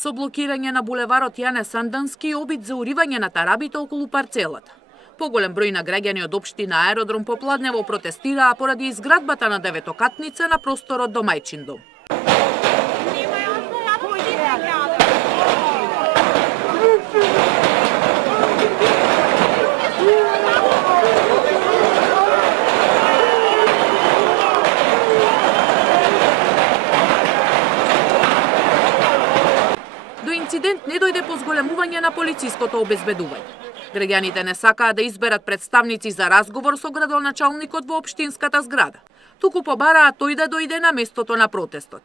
Со блокирање на булеварот Јане Сандански и обид за уривање на тарабите околу парцелата. Поголем број на граѓани од општина Аеродром попладнево протестираа поради изградбата на деветокатница на просторот до Мајчин дом. До инцидент не дојде по зголемување на полициското обезбедување. Граѓаните не сакаа да изберат представници за разговор со градоначалникот во општинската зграда, туку побараа тој да дојде на местото на протестот.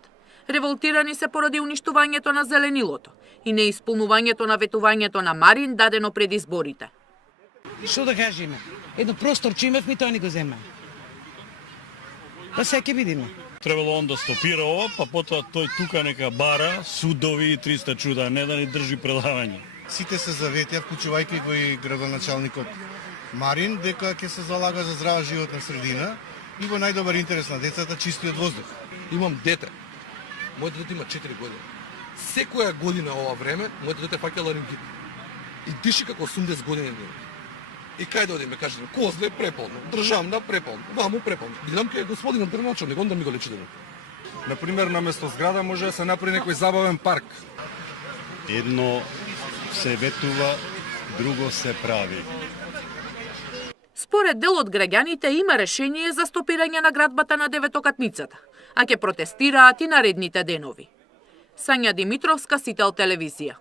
Револтирани се поради уништувањето на зеленилото и неисполнувањето на ветувањето на Марин дадено пред изборите. Што да кажеме? Едно просторче имавме и тоа ни го зема. Па сега ќе видиме. Требало он да стопира ова, па потоа тој тука нека бара судови и 300 чуда, не да ни држи предавање. Сите се заветија, вклучувајќи го и градоначалникот Марин, дека ќе се залага за здрава животна средина и во најдобар интерес на децата чистиот воздух. Имам дете. Моето дете има 4 години. Секоја година ова време, моето дете фаќа ларингит. И диши како 80 години. И кај да одиме, кажеме, Козле преполно, Државна преполно, ваму преполно. Гледам кај господинот градоначалник, он да ми го лечи денот. Например, наместо зграда може да се направи некој забавен парк. Едно се ветува, друго се прави. Според дел од граѓаните има решение за стопирање на градбата на деветокатницата, а ќе протестираат и наредните денови. Сања Димитровска, Сител телевизија.